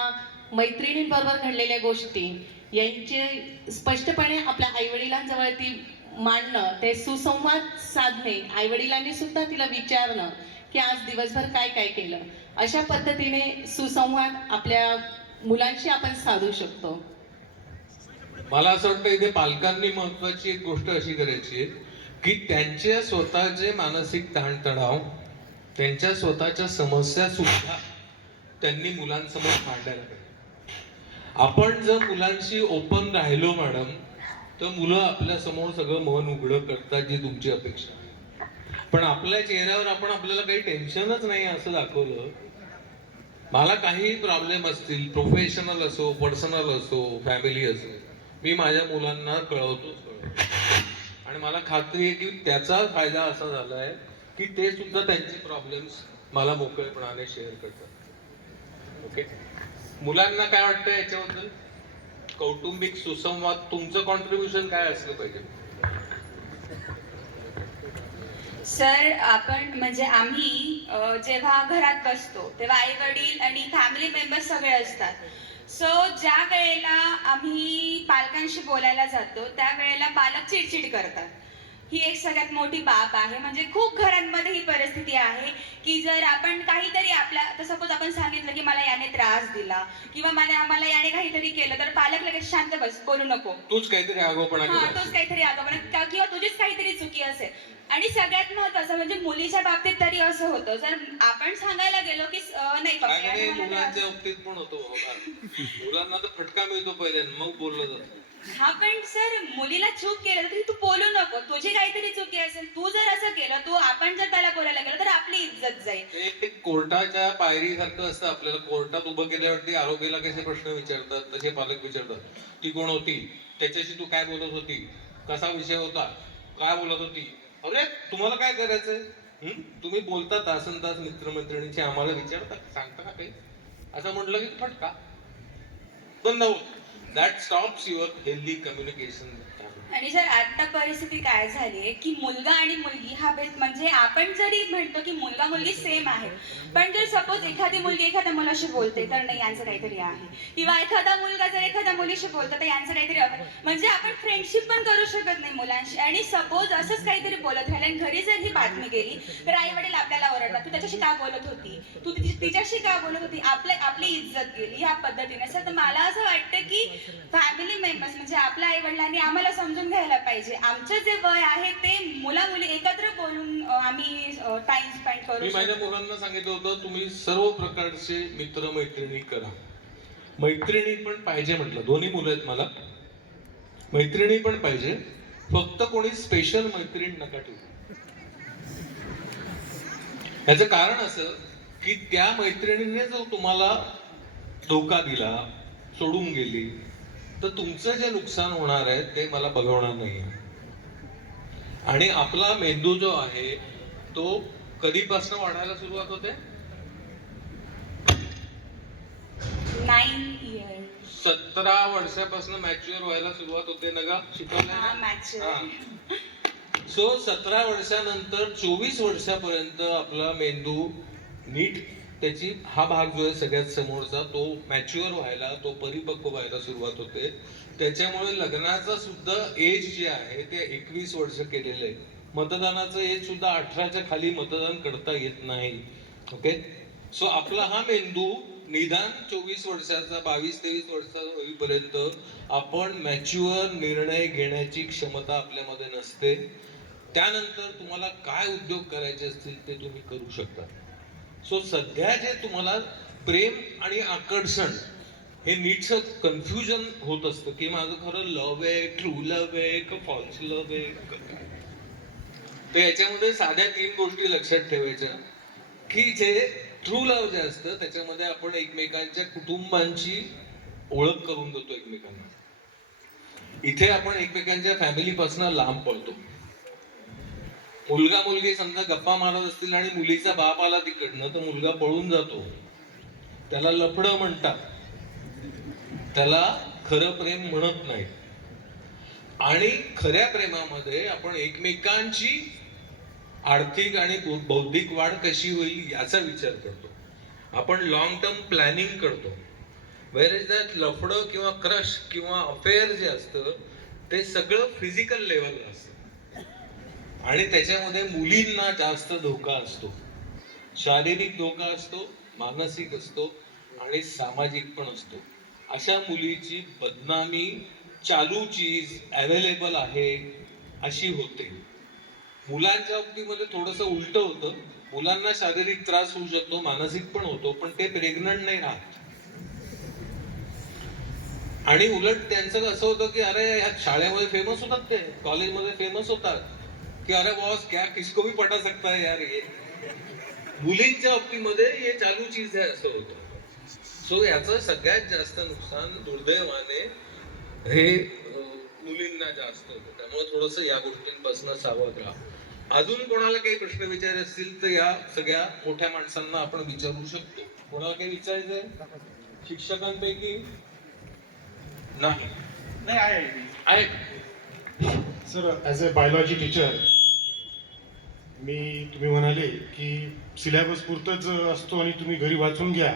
मैत्रिणींबरोबर घडलेल्या गोष्टी यांचे स्पष्टपणे आपल्या आईवडिलांजवळ ती मांडणं, ते सुसंवाद साधणे, आईवडिलांनी सुद्धा तिला विचारणं की आज दिवसभर काय काय केलं. अशा पद्धतीने सुसंवाद आपल्या मुलांशी आपण साधू शकतो. मला असं वाटतं इथे पालकांनी महत्वाची एक गोष्ट अशी करायची आहे की त्यांच्या स्वतःचे मानसिक ताणतणाव, त्यांच्या स्वतःच्या समस्या सुद्धा त्यांनी मुलांसमोर मांडायला पाहिजे. आपण जर मुलांशी ओपन राहिलो मॅडम तर मुलं आपल्या समोर सगळं मन उघडं करतात, जी तुमची अपेक्षा. पण आपल्या चेहऱ्यावर आपण आपल्याला काही टेन्शनच नाही असं दाखवलं, मला काही प्रॉब्लेम असतील, प्रोफेशनल असो, पर्सनल असो, फॅमिली असो, मी माझ्या मुलांना कळवतोच. आणि मला खात्री आहे की त्याचा फायदा असा झालाय की ते सुद्धा त्यांचे प्रॉब्लेम्स मला मोकळेपणाने शेअर करतात. ओके, मुलांना काय वाटतं याच्याबद्दल? कौटुंबिक सुसंवाद तुमचं कॉन्ट्रीब्युशन काय असलं पाहिजे? सर, आपण म्हणजे आम्ही जेव्हा घरात बसतो तेव्हा आई वडील आणि फॅमिली मेंबर्स सगळे असतात. सो ज्या वेळेला आम्ही पालकांशी बोलायला जातो त्यावेळेला पालक चिडचिड करतात. ही एक सगळ्यात मोठी बाब आहे. म्हणजे खूप घरांमध्ये ही परिस्थिती आहे की जर आपण काहीतरी आपल्या, आता सपोज आपण सांगितलं की मला याने त्रास दिला किंवा मला याने काहीतरी केलं तर पालक लगेच शांत बस, बोलू नको, तूच काहीतरी आगाऊपणा हा केला. तूच काहीतरी आगाऊपणा किंवा तुझीच काहीतरी चुकी असेल. आणि सगळ्यात महत्वाचं म्हणजे मुलीच्या बाबतीत तरी असं होतं, जर आपण सांगायला गेलो की नाही पप्पा, काय नाही, याने मला मुलांच्या त्रास- बाबतीत पण होतो बाबा. मुलांना तर फटका मिळतो पहिले, मग बोललं जातं. हा पण सर, मुलीला चूक केलं तरी तू बोलू नको, तुझी काहीतरी चुकी असेल, तू जर असं केलं, तू आपण जर त्याला बोलायला गेलो तर आपली इज्जत जाईल. ते कोर्टाच्या पायरीसारखं असतं. आपल्याला कोर्टात उभं केल्यावरती आरोपीला कसे प्रश्न विचारतात तसे पालक विचारतात. ती कोण होती, त्याच्याशी तू काय बोलत होती, कसा विषय होता, काय बोलत होती, अरे तुम्हाला काय करायचंय, तुम्ही बोलता तासन तास मित्रमैत्रिणींची, आम्हाला विचारता, सांगता का काही, असं म्हटलं की फटका बंद होत. That stops your healthy communication. आणि जर आता परिस्थिती काय झाली आहे की मुलगा आणि मुलगी हा भेद, म्हणजे आपण जरी म्हणतो की मुलगा मुलगी सेम आहे, पण जर सपोज एखादी मुलगी एखाद्या मुलाशी बोलते तर नाही यांचं काहीतरी आहे, किंवा एखादा मुलगा जर एखाद्या मुलीशी बोलतो तर यांचं काहीतरी आहे. म्हणजे आपण फ्रेंडशिप पण करू शकत नाही मुलांशी. आणि सपोज असंच काहीतरी बोलत राहिले आणि घरी जर ही बातमी गेली तर आई वडील आपल्याला ओरडतात, तू त्याच्याशी का बोलत होती, तू तिच्याशी का बोलत होती, आपली इज्जत गेली ह्या पद्धतीने. सर, तर मला असं वाटतं की फॅमिली मेंबर्स म्हणजे आपल्या आई वडिलांनी आम्हाला समजून घ्यायला पाहिजे. आमचं जे वय आहे ते मुला मुली एकत्र बोलून आम्ही टाइम स्पेंड करू मी माझ्या शकतो. मुलांना सांगितलं होतं, तुम्ही सर्व प्रकारचे मित्र मैत्रिणी करा. मैत्रिणी पण पाहिजे म्हटलं, दोन्ही मुलं आहेत मला, मैत्रिणी पण पाहिजे, फक्त कोणी स्पेशल मैत्रीण नका ठेवू. याचं कारण असं की त्या मैत्रिणीने जर तुम्हाला धोका दिला, सोडून गेली, तर तुमचं जे नुकसान होणार आहे ते मला बघवणार नाही. आणि आपला मेंदू जो आहे तो कधीपासून वाढायला सुरुवात होते? 9 years. 17 वर्षापासून मॅच्युअर व्हायला सुरुवात होते ना गा, हा, शिकवलं? mature. सो 17 वर्षानंतर 24 वर्षापर्यंत आपला मेंदू नीट त्याची हा भाग जो आहे सगळ्यात समोरचा तो मॅच्युअर व्हायला, तो परिपक्व व्हायला सुरुवात होते. त्याच्यामुळे लग्नाचा सुद्धा एज जे आहे ते 21 वर्ष केलेलं आहे. मतदानाचं एज सुद्धा 18च्या खाली मतदान करता येत नाही. ओके, सो आपला हा मेंदू निदान 24 वर्षाचा, 22-23 वर्षाचा होईपर्यंत आपण मॅच्युअर निर्णय घेण्याची क्षमता आपल्यामध्ये नसते. त्यानंतर तुम्हाला काय उद्योग करायचे असतील ते तुम्ही करू शकता. सो सध्या जे तुम्हाला प्रेम आणि आकर्षण हे नीटचं कन्फ्युजन होत असतं की माझं खरं लव्ह आहे, ट्रू लव्ह आहे का फॉल्स लव्ह आहे. तर याच्यामध्ये साध्या 3 गोष्टी लक्षात ठेवायच्या की जे ट्रू लव्ह जे असतं त्याच्यामध्ये आपण एकमेकांच्या कुटुंबांची ओळख करून देतो एकमेकांना. इथे आपण एकमेकांच्या फॅमिलीपासून लांब पडतो. मुलगा मुलगी समजा गप्पा मारत असतील आणि मुलीचा बाप आला तिकडनं तर मुलगा पळून जातो. त्याला लफडं म्हणतात, त्याला खरं प्रेम म्हणत नाही. आणि खऱ्या प्रेमामध्ये आपण एकमेकांची आर्थिक आणि बौद्धिक वाढ कशी होईल याचा विचार करतो. आपण लॉंग टर्म प्लॅनिंग करतो. व्हेअर दॅट लफडं किंवा क्रश किंवा अफेअर जे असतं ते सगळं फिजिकल लेवलला असतं. आणि त्याच्यामध्ये मुलींना जास्त धोका असतो. शारीरिक धोका असतो, मानसिक असतो आणि सामाजिक पण असतो. अशा मुलीची बदनामी चालू चीज अवेलेबल आहे अशी होते. मुलांच्या बाबतीमध्ये थोडंसं उलट होतं. मुलांना शारीरिक त्रास होऊ शकतो, मानसिक पण होतो, पण ते प्रेग्नंट नाही राहत. आणि उलट त्यांचं असं होतं की अरे ह्या शाळेमध्ये फेमस होतात, ते कॉलेजमध्ये फेमस होतात की अरे बॉस क्या किसको भी पटा सकता है यार ये. मुलींच्या बाबतीमध्ये हे चालू चीज आहे असं होतं. सो याचं सगळ्यात जास्त नुकसान दुर्दैवाने हे मुलींना जास्त होतं. त्यामुळे थोडस या गोष्टींपासून सावध राहा. अजून कोणाला काही प्रश्न विचारायचे असतील तर या सगळ्या मोठ्या माणसांना आपण विचारू शकतो. कोणाला काही विचारायचंय शिक्षकांपैकी? नाही आहे. Sir, as a biology teacher तुम्ही म्हणाले की सिलेबस पुरतच असतो आणि तुम्ही घरी वाचून घ्या.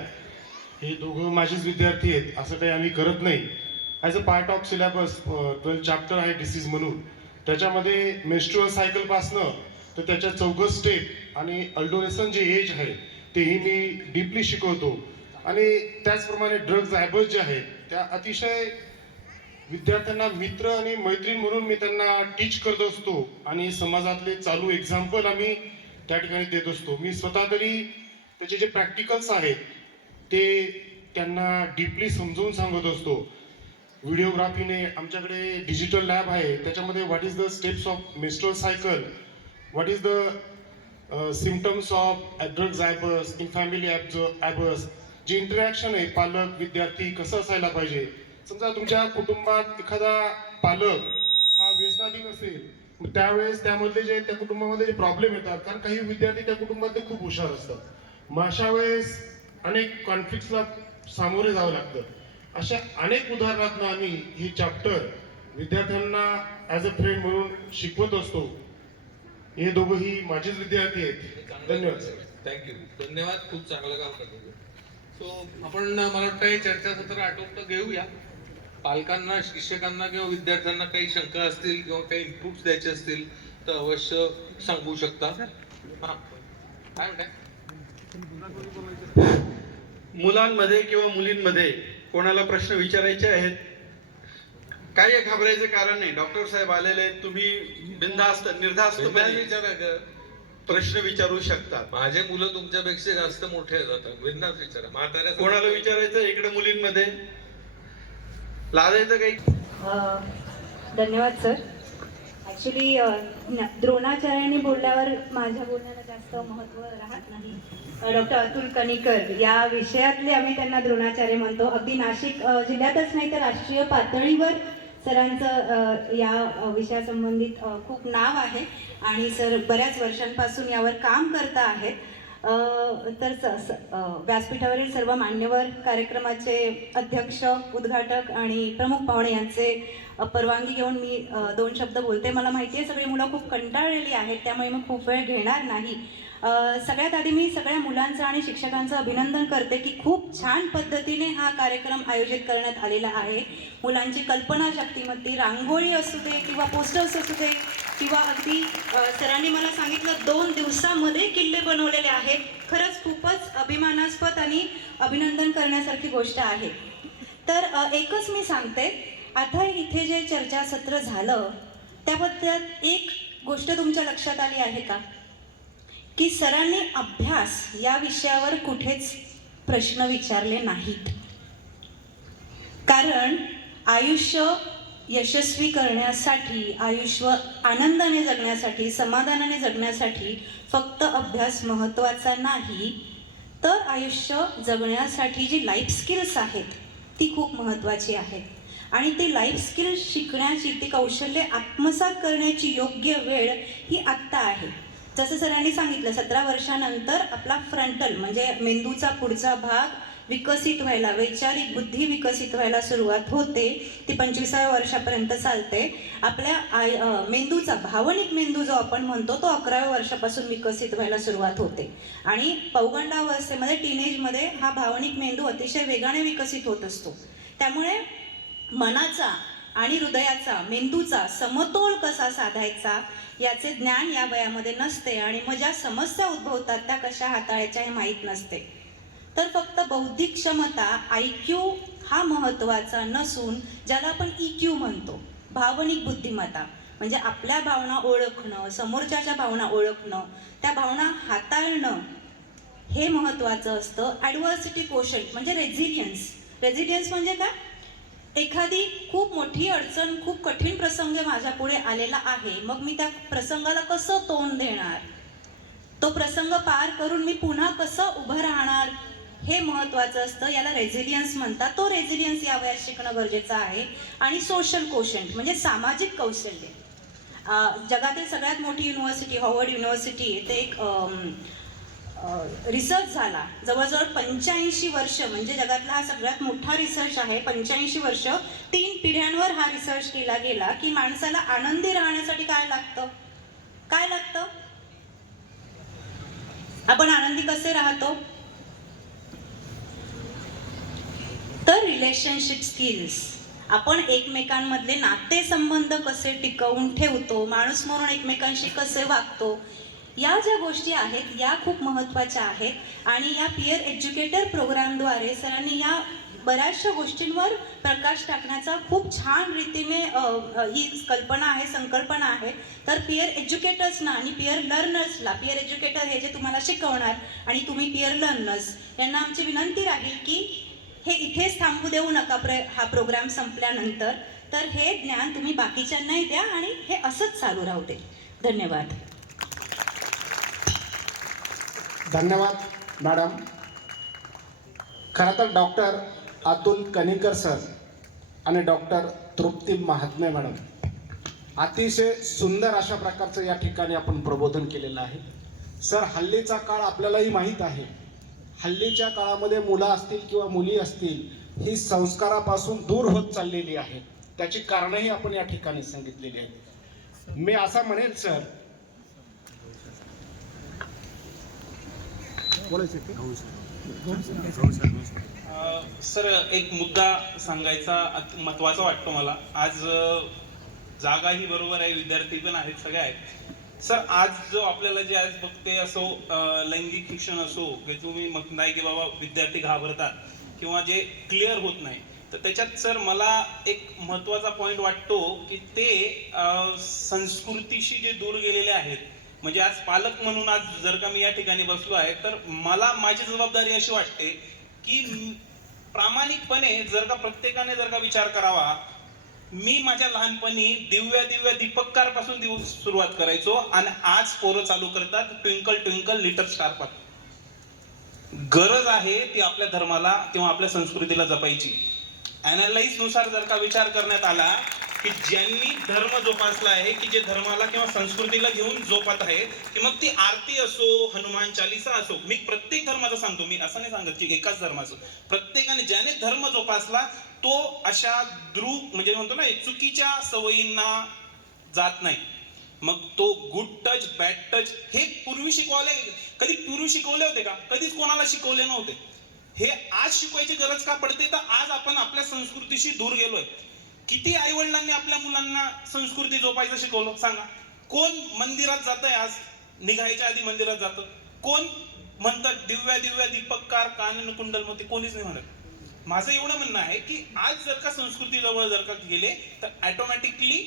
हे दोघं माझेच विद्यार्थी आहेत, असं काही आम्ही करत नाही. As a part of syllabus 12 chapter आहे डिसीज म्हणून, त्याच्यामध्ये मेन्स्ट्रुअल सायकलपासनं तर त्याच्या 4 स्टेप आणि अल्डोरेसन जे एज आहे तेही मी डीपली शिकवतो. आणि त्याचप्रमाणे ड्रग्ज ॲबर्स जे आहेत त्या अतिशय विद्यार्थ्यांना मित्र आणि मैत्रीण म्हणून मी त्यांना टीच करत असतो. आणि समाजातले चालू एक्झाम्पल आम्ही त्या ठिकाणी देत असतो. मी स्वतः तरी त्याचे जे प्रॅक्टिकल्स आहेत ते त्यांना डीपली समजवून सांगत असतो. व्हिडिओग्राफीने आमच्याकडे डिजिटल लॅब आहे, त्याच्यामध्ये what is the steps of menstrual cycle, what is the symptoms of drugs abuse in family abuse, जे इंटरॅक्शन आहे पालक विद्यार्थी कसं असायला पाहिजे. समजा तुमच्या कुटुंबात एखादा पालक हा व्यसनाधीन असेल त्यावेळेस त्यामधले जे त्या कुटुंबामध्ये जे प्रॉब्लेम येतात, कारण काही विद्यार्थी त्या कुटुंबातले खूप हुशार असतात, मग अशा वेळेस अनेक कॉन्फ्लिक्ट्सला सामोरे जावं लागतं. अशा अनेक उदाहरणातून आम्ही हे चॅप्टर विद्यार्थ्यांना ॲज अ फ्रेंड म्हणून शिकवत असतो. हे दोघंही माझेच विद्यार्थी आहेत. धन्यवाद सर. थँक्यू, धन्यवाद. खूप चांगलं काम करतो. सो आपण मला वाटतं हे चर्चासत्र आटोपतं घेऊया. पालकांना, शिक्षकांना किंवा विद्यार्थ्यांना काही शंका असतील किंवा काही इनपुट्स द्यायचे असतील तर अवश्य सांगू शकता. हा, काय म्हणताय? मुलांमध्ये किंवा मुलींमध्ये कोणाला प्रश्न विचारायचे आहेत? काही घाबरायचं कारण नाही. डॉक्टर साहेब आलेले आहेत. तुम्ही बिनधास्त निर्धास्तपणे विचारा, प्रश्न विचारू शकता. माझे मुलं तुमच्यापेक्षा जास्त मोठे आहेत. आता बिनधास्त विचारा. म्हाताऱ्या कोणाला विचारायचं इकडे मुलींमध्ये? लाजायचं काही? धन्यवाद सर. ॲक्च्युली द्रोणाचार्यांनी बोलल्यावर माझ्या बोलण्याला जास्त महत्त्व राहत नाही. डॉक्टर अतुल कणीकर या विषयातले आम्ही त्यांना द्रोणाचार्य म्हणतो. अगदी नाशिक जिल्ह्यातच नाही तर राष्ट्रीय पातळीवर सरांचं या विषयासंबंधित खूप नाव आहे आणि सर बऱ्याच वर्षांपासून यावर काम करता आहेत. तर व्यासपीठावरील सर्व मान्यवर, कार्यक्रमाचे अध्यक्ष, उद्घाटक आणि प्रमुख पाहुणे यांचे परवानगी घेऊन मी 2 शब्द बोलते. मला माहिती आहे सगळी मुलं खूप कंटाळलेली आहेत, त्यामुळे मी खूप वेळ घेणार नाही. सगळ्यात आधी मी सगळ्या मुलांचं आणि शिक्षकांचं अभिनंदन करते की खूप छान पद्धतीने हा कार्यक्रम आयोजित करण्यात आलेला आहे. मुलांची कल्पनाशक्तीमध्ये रांगोळी असू दे किंवा पोस्टर्स असू दे किंवा अगदी सरांनी मला सांगितलं 2 दिवसामध्ये किल्ले बनवलेले आहेत. खरंच खूपच अभिमानास्पद आणि अभिनंदन करण्यासारखी गोष्ट आहे. तर एकच मी सांगते, आता इथे जे चर्चासत्र झालं त्याबद्दल एक गोष्ट तुमच्या लक्षात आली आहे का की सरांनी अभ्यास या विषयावर कुठेच प्रश्न विचारले नाहीत. कारण आयुष्य यशस्वी करण्यासाठी, आयुष्य आनंदाने जगण्यासाठी, समाधानाने जगण्यासाठी फक्त अभ्यास महत्त्वाचा नाही, तर आयुष्य जगण्यासाठी जी लाईफ स्किल्स आहेत ती खूप महत्त्वाची आहेत आणि ती लाईफ स्किल्स शिकण्याची, ती कौशल्य आत्मसात करण्याची योग्य वेळ ही आत्ता आहे. जसं सरांनी सांगितलं 17 वर्षानंतर आपला फ्रंटल म्हणजे मेंदूचा पुढचा भाग विकसित व्हायला, वैचारिक बुद्धी विकसित व्हायला सुरुवात होते. ती 25व्या वर्षापर्यंत चालते. आपल्या मेंदूचा भावनिक मेंदू जो आपण म्हणतो तो 11व्या वर्षापासून विकसित व्हायला सुरुवात होते आणि पौगंडावस्थेमध्ये, टीनेजमध्ये हा भावनिक मेंदू अतिशय वेगाने विकसित होत असतो. त्यामुळे मनाचा आणि हृदयाचा, मेंदूचा समतोल कसा साधायचा याचे ज्ञान या वयामध्ये नसते आणि मग ज्या समस्या उद्भवतात त्या कशा हाताळायच्या हे माहीत नसते. तर फक्त बौद्धिक क्षमता IQ हा महत्त्वाचा नसून ज्याला आपण EQ म्हणतो, भावनिक बुद्धिमत्ता, म्हणजे आपल्या भावना ओळखणं, समोरच्याच्या भावना ओळखणं, त्या भावना हाताळणं हे महत्त्वाचं असतं. ॲडव्हर्सिटी कोशंट म्हणजे रेझिलियन्स. रेझिलियन्स म्हणजे काय? एखादी खूप मोठी अडचण, खूप कठीण प्रसंग माझ्या पुढे आलेला आहे, मग मी त्या प्रसंगाला कसं तोंड देणार, तो प्रसंग पार करून मी पुन्हा कसं उभं राहणार हे महत्त्वाचं असतं. याला रेझिलियन्स म्हणतात. तो रेझिलियन्स या वयात शिकणं गरजेचं आहे. आणि सोशल कोशंट म्हणजे सामाजिक कौशल्य. जगातील सगळ्यात मोठी युनिव्हर्सिटी, हार्वर्ड युनिव्हर्सिटी, ते एक रिसर्च झाला. जवळजवळ 85 वर्ष, म्हणजे जगातला हा सगळ्यात मोठा रिसर्च आहे. 85 वर्ष 3 पिढ्यांवर हा रिसर्च केला गेला की माणसाला आनंदी राहण्यासाठी काय लागतं, काय लागतं, आपण आनंदी कसे राहतो, तर रिलेशनशिप स्किल्स. आपण एकमेकांमधले नातेसंबंध कसे टिकवून ठेवतो, माणूस म्हणून एकमेकांशी कसे वागतो, या ज्या गोष्टी आहेत या खूप महत्त्वाच्या आहेत. आणि या पियर एज्युकेटर प्रोग्रामद्वारे सरांनी या बऱ्याचशा गोष्टींवर प्रकाश टाकण्याचा खूप छान रीतीने ही कल्पना आहे, संकल्पना आहे. तर पियर एज्युकेटर्सना आणि पियर लर्नर्सला, पियर एज्युकेटर हे जे तुम्हाला शिकवणार आणि तुम्ही पियर लर्नर्स यांना आमची विनंती राहील की हे इथेच थांबू देऊ नका हा प्रोग्राम संपल्यानंतर. तर हे ज्ञान तुम्ही बाकीच्यांनाही द्या आणि हे असंच चालू राहू दे. धन्यवाद. धन्यवाद मॅडम. खरं तर डॉक्टर अतुल कणीकर सर आणि डॉक्टर तृप्ती महात्मे मॅडम अतिशय सुंदर अशा प्रकारचं या ठिकाणी आपण प्रबोधन केलेलं आहे. सर, हल्लीचा काळ आपल्यालाही माहीत आहे. हल्लीच्या काळामध्ये मुलं असतील किंवा मुली असतील ही संस्कारापासून दूर होत चाललेली आहेत. त्याची कारणंही आपण या ठिकाणी सांगितलेली आहेत. मी असा म्हणेल सर, सर एक मुद्दा सांगायचा महत्वाचा वाटतो मला. आज जागा ही बरोबर आहे, विद्यार्थी पण आहेत, सगळे आहेत. सर आज जो आपल्याला जे आज बघते असो लैंगिक शिक्षण असो की तुम्ही मग नाही की बाबा विद्यार्थी घाबरतात किंवा जे क्लिअर होत नाही, तर त्याच्यात सर मला एक महत्वाचा पॉइंट वाटतो की ते संस्कृतीशी जे दूर गेलेले आहेत. म्हणजे आज पालक म्हणून आज जर का मी या ठिकाणी बसलो आहे तर मला माझी जबाबदारी अशी वाटते की प्रामाणिकपणे जर का प्रत्येकाने जर का विचार करावा. मी माझ्या लहानपणी दिव्या दीपककार पासून सुरुवात करायचो आणि आज पोरं चालू करतात ट्विंकल ट्विंकल लिटल स्टार पासून. गरज आहे ती आपल्या धर्माला किंवा आपल्या संस्कृतीला जपायची. अनालाइज नुसार जर का विचार करण्यात आला की ज्यांनी धर्म जोपासला आहे, की जे धर्माला किंवा संस्कृतीला घेऊन जोपात आहे, की मग ती आरती असो, हनुमान चालिसा असो, मी प्रत्येक धर्माचं सांगतो, मी असं नाही सांगत की एकाच धर्माचं, प्रत्येकाने ज्याने धर्म जोपासला तो अशा म्हणजे म्हणतो ना चुकीच्या सवयींना जात नाही. मग तो गुड टच बॅड टच हे पूर्वी शिकवले होते का? कधीच कोणाला शिकवले नव्हते. हे आज शिकवायची गरज का पडते? तर आज आपण आपल्या संस्कृतीशी दूर गेलोय. किती आई वडिलांनी आपल्या मुलांना संस्कृती जोपायचं शिकवलं सांगा? कोण मंदिरात जातंय आज? निघायच्या आधी मंदिरात जातं? कोण म्हणतात दिव्या दीपककार कानन कुंडल मध्ये? कोणीच नाही म्हणत. माझं एवढं म्हणणं आहे की आज जर का संस्कृती जवळ जर का गेले तर ऑटोमॅटिकली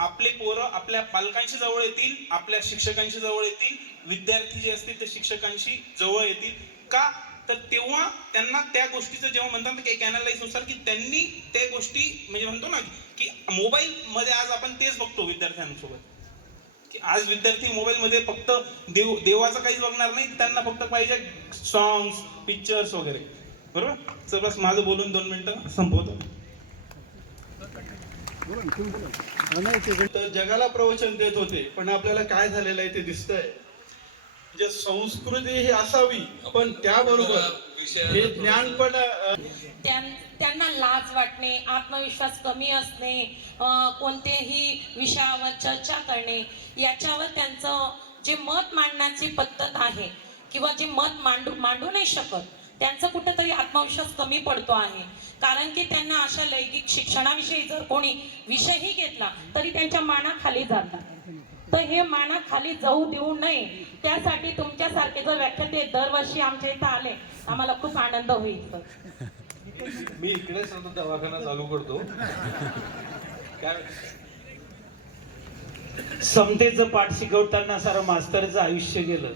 आपले पोरं आपल्या पालकांशी जवळ येतील, आपल्या शिक्षकांशी जवळ येतील, विद्यार्थी जे असतील ते शिक्षकांशी जवळ येतील. का? तर तेव्हा त्यांना त्या गोष्टीचं जेव्हा म्हणतात की एक अनालाइज नुसार की त्यांनी त्या गोष्टी म्हणजे म्हणतो ना की मोबाईल मध्ये आज आपण तेच बघतो विद्यार्थ्यांसोबत की आज विद्यार्थी मोबाईल मध्ये फक्त देवाचं काहीच बघणार नाही, त्यांना फक्त पाहिजे सॉंग्स, पिक्चर्स वगैरे. बरोबर सर? बस माझं बोलून 2 मिनिटं संपवतो. तर जगाला प्रवचन देत होते, पण आपल्याला काय झालेलं आहे ते दिसतंय. जे संस्कृती ही असावी पण त्याबरोबर हे ज्ञान पण त्यांना लाज वाटणे, आत्मविश्वास कमी असणे, कोणत्याही विषयावर चर्चा करणे, याच्यावर त्यांचं जे मत मांडण्याची पद्धत आहे किंवा जे मत मांडू नाही शकत, त्यांचा कुठेतरी आत्मविश्वास कमी पडतो आहे. कारण की त्यांना अशा लैंगिक शिक्षणाविषयी जर कोणी विषयही घेतला तरी त्यांच्या मानाखाली जातात. तर हे मानाखाली जाऊ देऊ नये, त्यासाठी तुमच्यासारखे जर व्याख्याते दरवर्षी आमच्या इथं आले आम्हाला खूप आनंद होईल. मी इकडेच दवाखाना चालू करतो. काय समतेचं पाठ शिकवताना सारं मास्तरचं आयुष्य गेलं.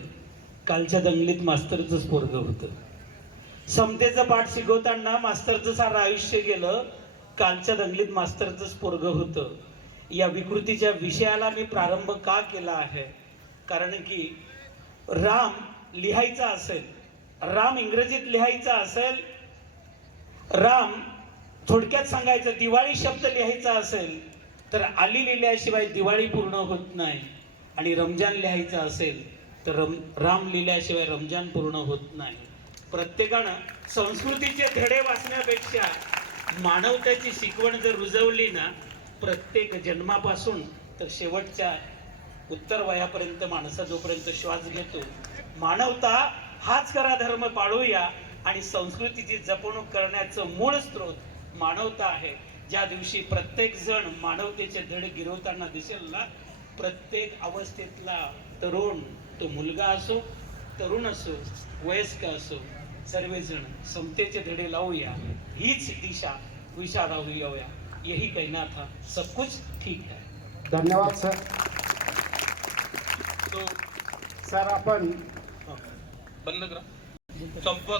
कालच्या दंगलीत मास्तरचंच पोरगं होतं. समतेचं पाठ शिकवताना मास्तरचं सारं आयुष्य गेलं. कालच्या दंगलीत मास्तरचंच पोरगं होतं. या विकृतीच्या विषयाला मी प्रारंभ का केला आहे? कारण की राम लिहायचा असेल, राम इंग्रजीत लिहायचा असेल, राम थोडक्यात सांगायचं दिवाळी शब्द लिहायचा असेल तर आली लिहिल्याशिवाय दिवाळी पूर्ण होत नाही. आणि रमजान लिहायचा असेल तर राम लिहिल्याशिवाय रमजान पूर्ण होत नाही. प्रत्येकानं संस्कृतीचे धडे वाचण्यापेक्षा मानवतेची शिकवण जर रुजवली ना, प्रत्येक जन्मापासून तर शेवटच्या उत्तर वयापर्यंत माणसा जोपर्यंत श्वास घेतो, मानवता हाच खरा धर्म पाळूया. आणि संस्कृतीची जपणूक करण्याचं मूळ स्रोत मानवता आहे. ज्या दिवशी प्रत्येक जण मानवतेचे धडे गिरवताना दिसेल ना, प्रत्येक अवस्थेतला तरुण, तो मुलगा असो, तरुण असो, वयस्क असो, सर्वजण समतेचे धडे लावूया. हीच दिशा विचारावूया. यही कहना था, सब कुछ ठीक है. धन्यवाद सर. सर आपण बंद करा संपवा.